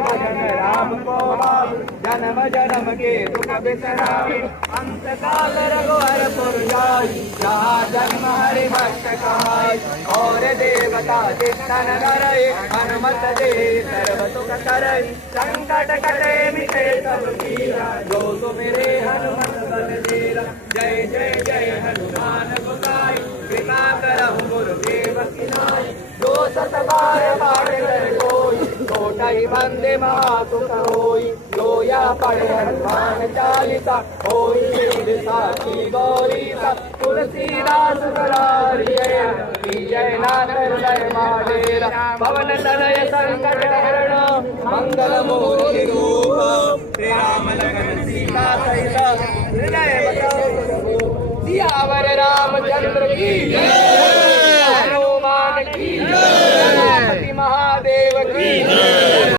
भजन राम को भाव जन्म जन्म के दुख बिसरावे अंत काल रघुवर पुर जाई जहाँ जन्म हरि भक्त कहाई और देवता चित्तन धरई हनुमत दे सर्व सुख करई संकट कटे मिटे सब पीरा जो सुमिरे हनुमत बल देरा जय जय जय हनुमान गोसाई कृपा करहु गुरुदेव की नाई जो सत बार पाठ कर कोई छोटाई बंदे महासुख होई जो या पढ़े हनुमान चालीसा होई सिद्धि साखी गौरीसा तुलसीदास सरारी जय नाथ हृदय महाडेरा पवन तनय संकट हरण मंगल मूर्ति रूप श्री राम लखन सीता सहित हृदय बसव सियावर रामचंद्र की जय हनुमान की जय महादेव की